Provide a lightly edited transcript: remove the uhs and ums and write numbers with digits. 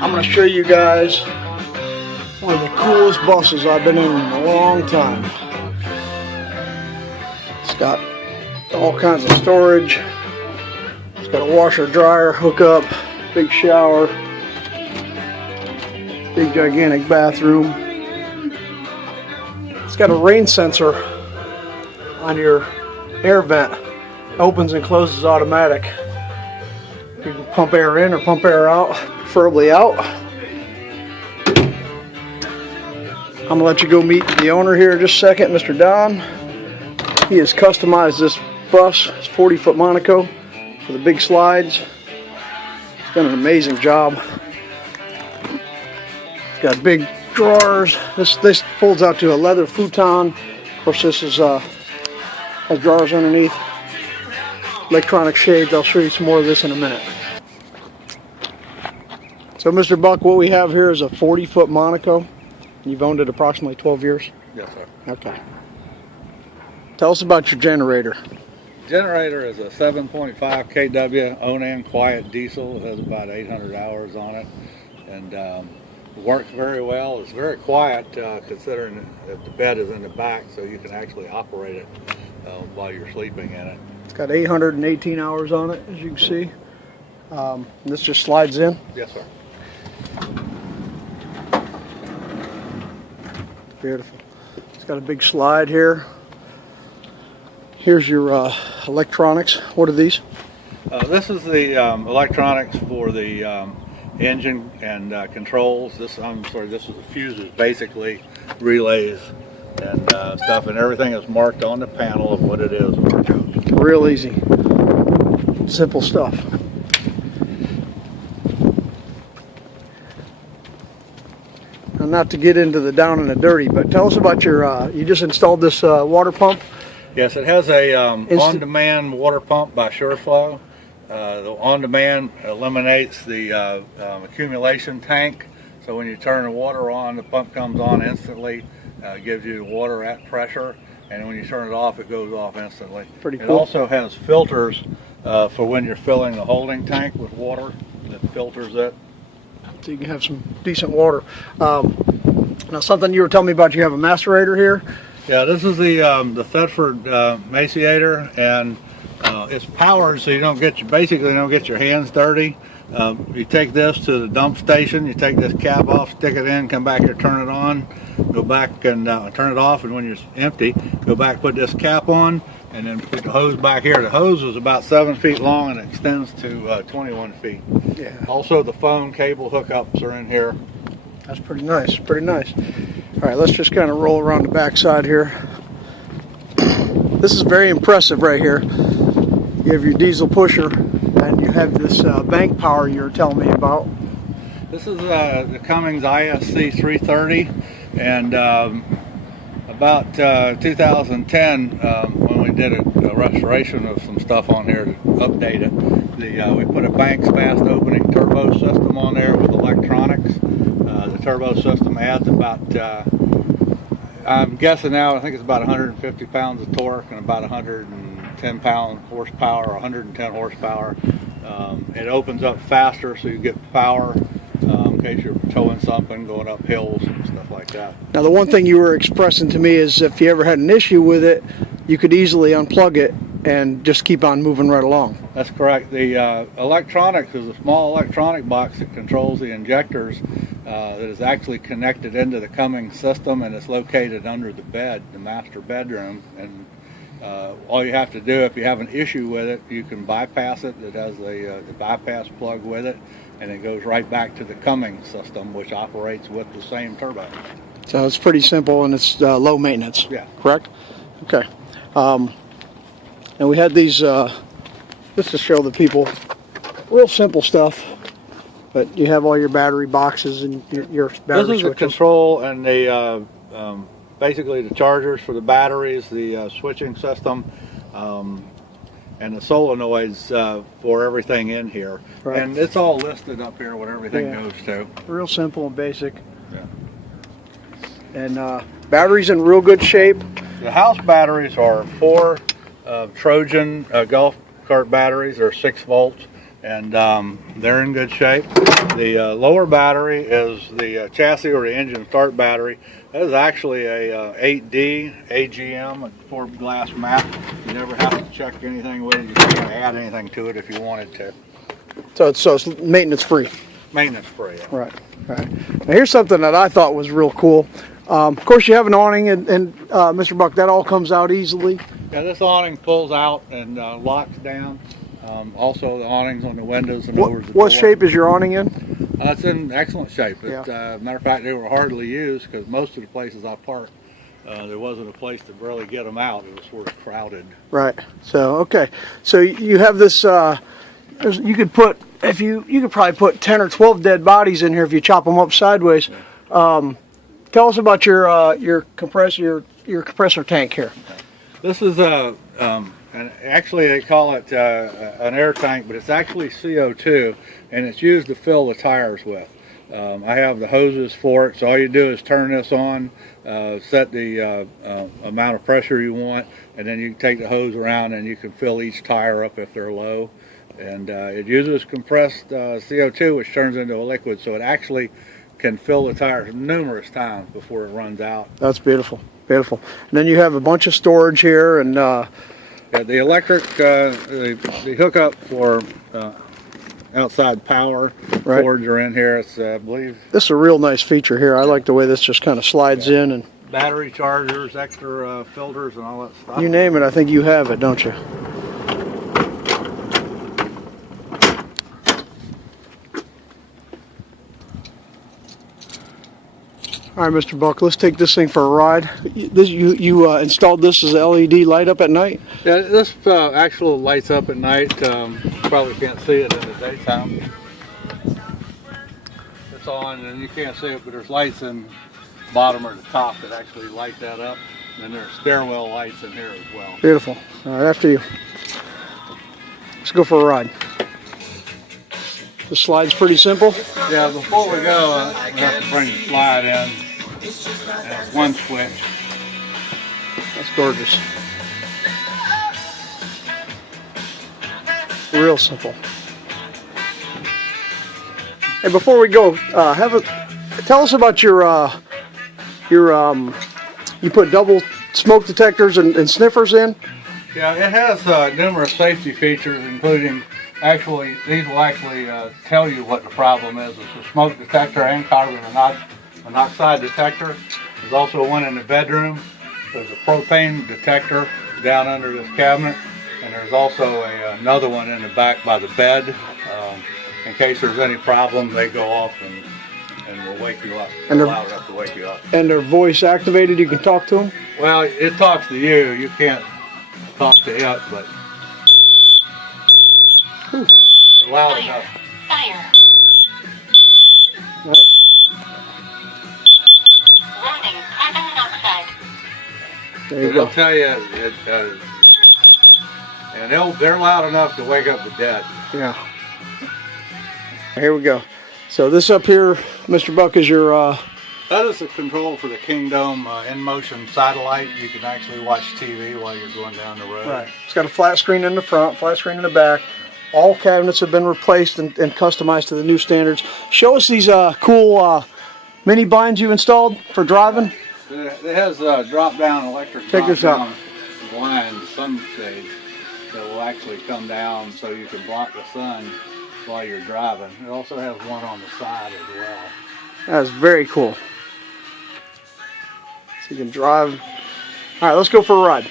I'm going to show you guys one of the coolest buses I've been in a long time. It's got all kinds of storage. It's got a washer, dryer, hookup, big shower, big gigantic bathroom. It's got a rain sensor on your air vent. Opens and closes automatic. You can pump air in or pump air out, preferably out. I'm gonna let you go meet the owner here in just a second, Mr. Don. He has customized this bus. It's 40-foot Monaco for the big slides. He's done an amazing job. It's got big drawers. This folds out to a leather futon. Of course, this is has drawers underneath. Electronic shades. I'll show you some more of this in a minute. So, Mr. Buck, what we have here is a 40-foot Monaco. You've owned it approximately 12 years? Yes, sir. Okay. Tell us about your generator. Generator is a 7.5 kW Onan quiet diesel. It has about 800 hours on it, and it works very well. It's very quiet considering that the bed is in the back, so you can actually operate it while you're sleeping in it. It's got 818 hours on it, as you can see. This just slides in. Yes, sir. Beautiful. It's got a big slide here. Here's your electronics. What are these? This is the electronics for the engine and controls. This is the fuses, basically relays and stuff, and everything is marked on the panel of what it is and where it goes. Real easy. Simple stuff. Now, not to get into the down and the dirty, but tell us about your, you just installed this water pump? Yes, it has a on-demand water pump by SureFlow. The on-demand eliminates the accumulation tank, so when you turn the water on, the pump comes on instantly, gives you water at pressure, and when you turn it off, it goes off instantly. Pretty cool. It also has filters for when you're filling the holding tank with water that filters it. So you can have some decent water. Now, something you were telling me about, you have a macerator here. Yeah, this is the Thetford Maciator, and it's powered so you don't get your hands dirty. You take this to the dump station, you take this cap off, stick it in, come back here, turn it on, go back and turn it off, and when you're empty, go back, put this cap on, and then put the hose back here. The hose is about 7 feet long and extends to 21 feet. Yeah. Also, the phone cable hookups are in here. That's pretty nice, pretty nice. All right, let's just kind of roll around the back side here. This is very impressive right here. You have your diesel pusher, and you have this bank power you were telling me about. This is the Cummins ISC 330, and about 2010, when we did a restoration of some stuff on here to update it, we put a Banks fast opening turbo system on there with electronics. The turbo system adds about, I'm guessing now, I think it's about 150 pounds of torque and about 110 horsepower, 110 horsepower. It opens up faster so you get power in case you're towing something, going up hills and stuff like that. Now, the one thing you were expressing to me is if you ever had an issue with it, you could easily unplug it and just keep on moving right along. That's correct. The electronics is a small electronic box that controls the injectors that is actually connected into the Cummins system, and it's located under the bed, the master bedroom. And all you have to do, if you have an issue with it, you can bypass it. It has the bypass plug with it, and it goes right back to the Cummins system, which operates with the same turbo. So it's pretty simple, and it's low maintenance. Yeah. Correct? Okay. And we had these, just to show the people, real simple stuff, but you have all your battery boxes and your battery This is switches. the control and the basically the chargers for the batteries, the switching system, and the solenoids for everything in here. Right. And it's all listed up here what everything goes to. Real simple and basic. Yeah. And batteries in real good shape. The house batteries are 4 Trojan golf cart batteries. They're 6 volts. and they're in good shape. The lower battery is the chassis or the engine start battery. That is actually a 8D AGM, a Ford glass mat. You never have to check anything with it. You can't add anything to it if you wanted to. So it's maintenance free. Maintenance free. Yeah. Right. Right. Now here's something that I thought was real cool. Of course, you have an awning, and Mr. Buck, that all comes out easily. Yeah, this awning pulls out and locks down. Also, the awnings on the windows and over the What door. shape is your awning in? It's in excellent shape. Yeah. Matter of fact, they were hardly used because most of the places I parked, there wasn't a place to really get them out. It was sort of crowded. Right. So okay. So you have this. You could put you could probably put 10 or 12 dead bodies in here if you chop them up sideways. Tell us about your compressor tank here. This is and actually they call it an air tank, but it's actually CO2, and it's used to fill the tires with. I have the hoses for it, so all you do is turn this on, set the amount of pressure you want, and then you take the hose around and you can fill each tire up if they're low. And it uses compressed CO2, which turns into a liquid, so it actually can fill the tires numerous times before it runs out. That's beautiful, beautiful. And then you have a bunch of storage here, and yeah, the electric, the hookup for outside power Right. cords are in here. It's, I believe, this is a real nice feature here. I like the way this just kind of slides in, and battery chargers, extra filters, and all that stuff. you name it, I think you have it, don't you? All right, Mr. Buck, let's take this thing for a ride. You installed this as a LED light up at night? Yeah, this actual lights up at night. You probably can't see it in the daytime. It's on, and you can't see it, but there's lights in the bottom or the top that actually light that up. And there's stairwell lights in here as well. Beautiful. All right, after you. Let's go for a ride. The slide's pretty simple. Yeah, before we go, we have to bring the slide in. And it's one switch. That's gorgeous. Real simple. Hey, before we go, tell us about your you put double smoke detectors and sniffers in. Yeah, it has numerous safety features, including these will actually tell you what the problem is. It's a smoke detector and carbon monoxide detector. There's also one in the bedroom. There's a propane detector down under this cabinet, and there's also another one in the back by the bed. In case there's any problem, they go off and will wake you up. And they're loud enough to wake you up. And they're voice activated. You can talk to them. Well, it talks to you. You can't talk to it, but they're loud enough. Fire. Nice. Warning, carbon monoxide. There you They'll go. tell you, and they're loud enough to wake up the dead. Yeah. Here we go. So this up here, Mr. Buck, is your That is the control for the Kingdome in-motion satellite. You can actually watch TV while you're going down the road. right. It's got a flat screen in the front, flat screen in the back. All cabinets have been replaced and customized to the new standards. Show us these cool mini blinds you installed for driving. It has drop-down electric Check this out. drop-down blinds, sunshades, that will actually come down so you can block the sun while you're driving. It also has one on the side as well. That's very cool. So you can drive. All right, let's go for a ride.